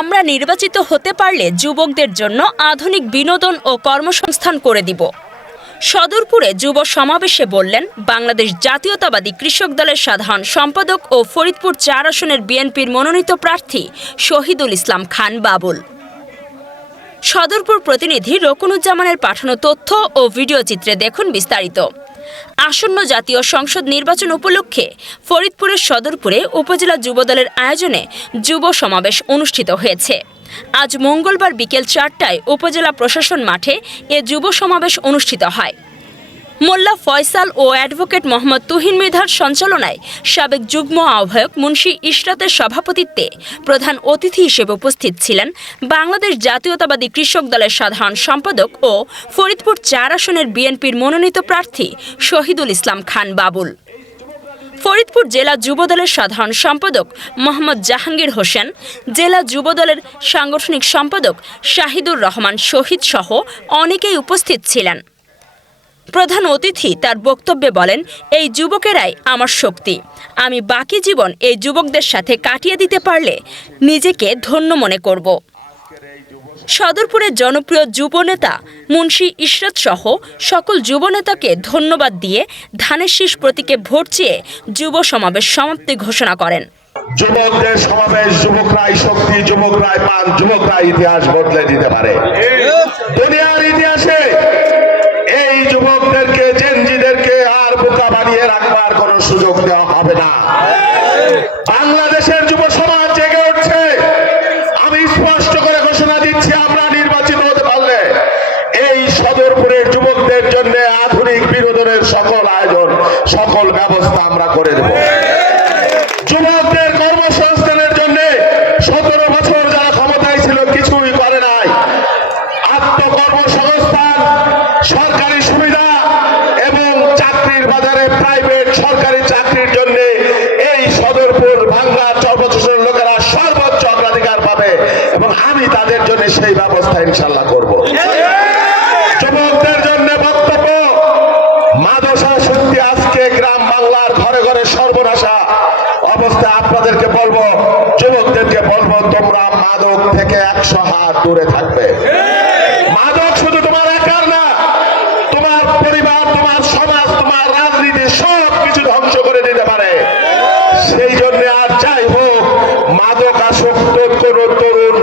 আমরা নির্বাচিত হতে পারলে যুবকদের জন্য আধুনিক বিনোদন ও কর্মসংস্থান করে দিব। সদরপুরে যুব সমাবেশে বললেন বাংলাদেশ জাতীয়তাবাদী কৃষক দলের সাধারণ সম্পাদক ও ফরিদপুর ৪ আসনের বিএনপির মনোনীত প্রার্থী শহীদুল ইসলাম খান বাবুল। সদরপুর প্রতিনিধি রকুনুজ্জামানের পাঠানো তথ্য ও ভিডিও চিত্রে দেখুন বিস্তারিত। আসন্ন জাতীয় সংসদ নির্বাচন উপলক্ষে ফরিদপুরের সদরপুরে উপজেলা যুবদলের আয়োজনে যুব সমাবেশ অনুষ্ঠিত হয়েছে। আজ মঙ্গলবার বিকেল ৪টায় উপজেলা প্রশাসন মাঠে এ যুব সমাবেশ অনুষ্ঠিত হয়। মোল্লা ফয়সাল ও অ্যাডভোকেট মোহাম্মদ তুহিন মৃধার সঞ্চালনায় সাবেক যুগ্ম আহ্বায়ক মুন্সি ইশরাতের সভাপতিত্বে প্রধান অতিথি হিসেবে উপস্থিত ছিলেন বাংলাদেশ জাতীয়তাবাদী কৃষক দলের সাধারণ সম্পাদক ও ফরিদপুর ৪ আসনের বিএনপির মনোনীত প্রার্থী শহীদুল ইসলাম খান বাবুল। ফরিদপুর জেলা যুবদলের সাধারণ সম্পাদক মোহাম্মদ জাহাঙ্গীর হোসেন, জেলা যুবদলের সাংগঠনিক সম্পাদক শাহিদুর রহমান শহীদ সহ অনেকেই উপস্থিত ছিলেন। প্রধান অতিথি তার বক্তব্যে বলেন, এই যুবকেরাই আমার শক্তি। আমি বাকি জীবন এই যুবকদের সাথে কাটিয়ে দিতে পারলে নিজেকে ধন্য মনে করব। সদরপুরের জনপ্রিয় যুবনেতা মুন্সি ইশরাত সহ সকল যুবনেতাকে ধন্যবাদ দিয়ে ধানের শীষ প্রতীকে ভোট চেয়ে যুব সমাবেশ সমাপ্তি ঘোষণা করেন। যুবকদের সমাবেশ, যুবকরাই শক্তি, যুবকরাই পান, যুবকরাই ইতিহাস বদলে দিতে পারে। দুনিয়ার ইতিহাসে এই যুবকদেরকে, জেনজিদেরকে আর বোকা বানিয়ে রাখবার কোন সুযোগ দেওয়া হবে না। বাংলাদেশের যুব সমাজ জেগে উঠছে। আমি স্পষ্ট করে ঘোষণা দিচ্ছি, আমরা নির্বাচিত হতে পারলে এই সদরপুরের যুবকদের জন্য আধুনিক বিনোদনের সকল আয়োজন, সকল ব্যবস্থা আমরা করে দেব। যুবকদের কর্মসংস্থানের জন্য ১৭ বছর যারা ক্ষমতায় ছিল কিছুই করে নাই। আত্মকর্মসংস্থান, সরকারি সুবিধা এবং চাকরির বাজারে প্রাইভেট সরকারি চাকরির জন্য এই সদরপুর ভাঙ্গা চরপচশের লোকেরা সর্বোচ্চ অগ্রাধিকার পাবে এবং আমি তাদের জন্য সেই ব্যবস্থা ইনশাল্লাহ করব। যুবকদের জন্য বক্তব্য, মাদকা শক্তি আজকে গ্রাম বাংলার ঘরে ঘরে সর্বনাশা অবস্থা। আপনাদেরকে বলবো, যুবকদেরকে বলবো, তোমরা মাদক থেকে ১০০ হাত দূরে থাকবে। মাদক শুধু তোমার একার না, তোমার পরিবার, তোমার সমাজ, তোমার রাজনীতি সব কিছু ধ্বংস করে দিতে পারে। সেই জন্য আর যাই হোক, মাদকাসক্ত কোন তরুণ